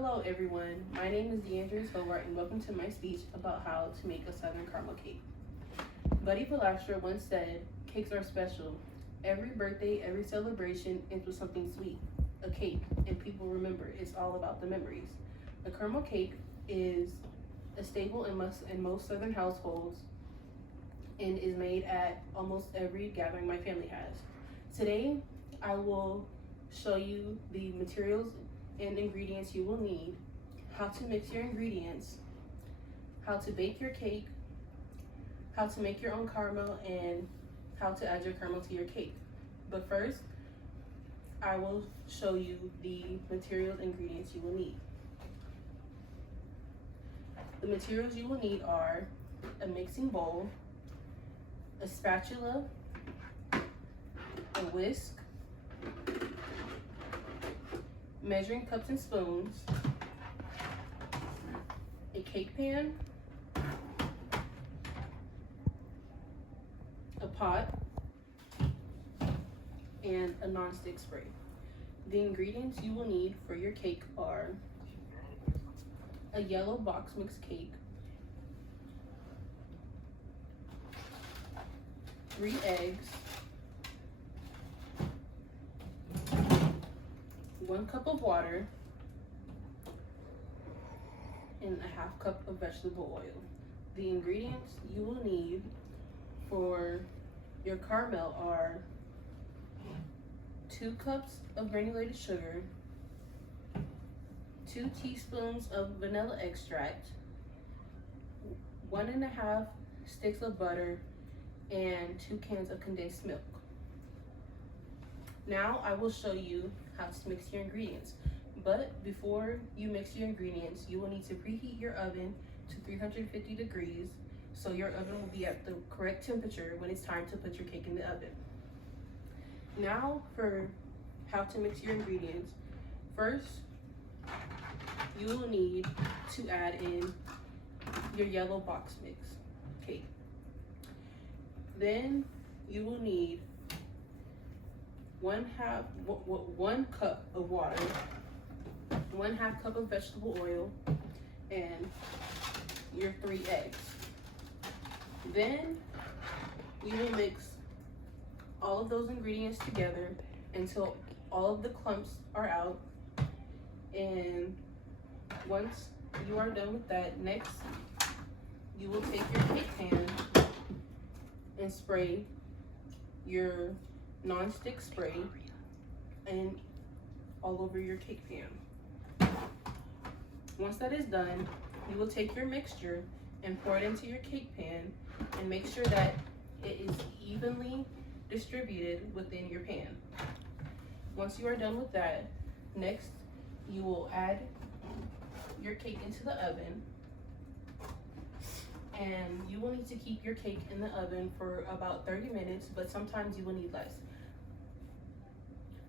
Hello everyone, my name is Deandra Hobart and welcome to my speech about how to make a Southern caramel cake. Buddy Polastra once said, cakes are special. Every birthday, every celebration ends with something sweet, a cake, and people remember it's all about the memories. A caramel cake is a staple in most Southern households and is made at almost every gathering my family has. Today, I will show you the materials and ingredients you will need, how to mix your ingredients, how to bake your cake, how to make your own caramel, and how to add your caramel to your cake. But first, I will show you the materials and ingredients you will need. The materials you will need are a mixing bowl, a spatula, a whisk, measuring cups and spoons, a cake pan, a pot, and a non-stick spray. The ingredients you will need for your cake are a yellow box mix cake, 3 eggs, 1 cup of water, and a half cup of vegetable oil. The ingredients you will need for your caramel are 2 cups of granulated sugar, 2 teaspoons of vanilla extract, 1.5 sticks of butter, and 2 cans of condensed milk. Now I will show you how to mix your ingredients. But before you mix your ingredients, you will need to preheat your oven to 350 degrees so your oven will be at the correct temperature when it's time to put your cake in the oven. Now for how to mix your ingredients. First, you will need to add in your yellow box mix cake. Then you will need 1 cup of water, 1/2 cup of vegetable oil, and your 3 eggs. Then you will mix all of those ingredients together until all of the clumps are out. And once you are done with that, next you will take your cake pan and spray your non-stick spray and all over your cake pan. Once that is done, you will take your mixture and pour it into your cake pan and make sure that it is evenly distributed within your pan. Once you are done with that, next you will add your cake into the oven, and you will need to keep your cake in the oven for about 30 minutes, but sometimes you will need less.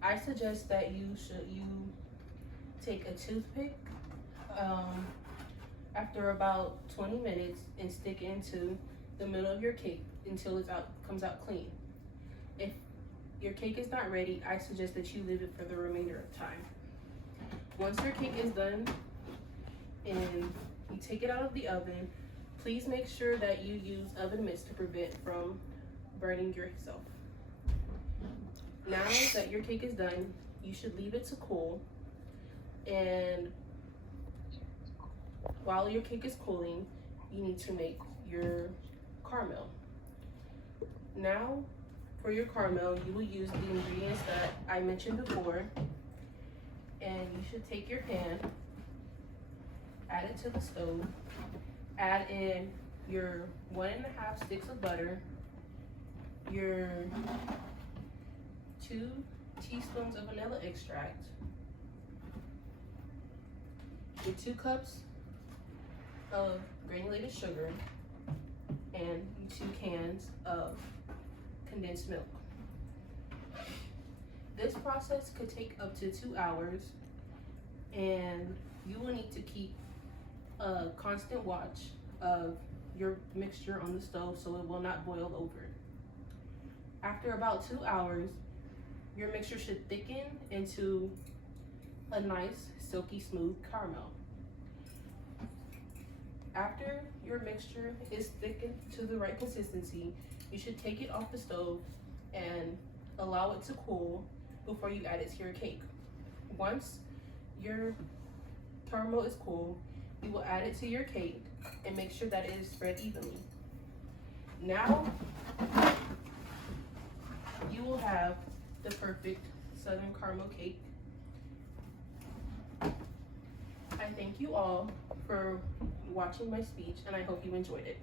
I suggest that you take a toothpick after about 20 minutes and stick it into the middle of your cake until it comes out clean. If your cake is not ready, I suggest that you leave it for the remainder of the time. Once your cake is done and you take it out of the oven, please make sure that you use oven mitts to prevent from burning yourself. Now that your cake is done, you should leave it to cool, and while your cake is cooling, you need to make your caramel. Now for your caramel, you will use the ingredients that I mentioned before, and you should take your pan, add it to the stove, add in your 1.5 sticks of butter, your 2 teaspoons of vanilla extract, your 2 cups of granulated sugar, and 2 cans of condensed milk. This process could take up to 2 hours, and you will need to keep a constant watch of your mixture on the stove so it will not boil over. After about 2 hours, your mixture should thicken into a nice silky smooth caramel. After your mixture is thickened to the right consistency, you should take it off the stove and allow it to cool before you add it to your cake. Once your caramel is cool, you will add it to your cake and make sure that it is spread evenly. Now, you will have the perfect Southern caramel cake. I thank you all for watching my speech, and I hope you enjoyed it.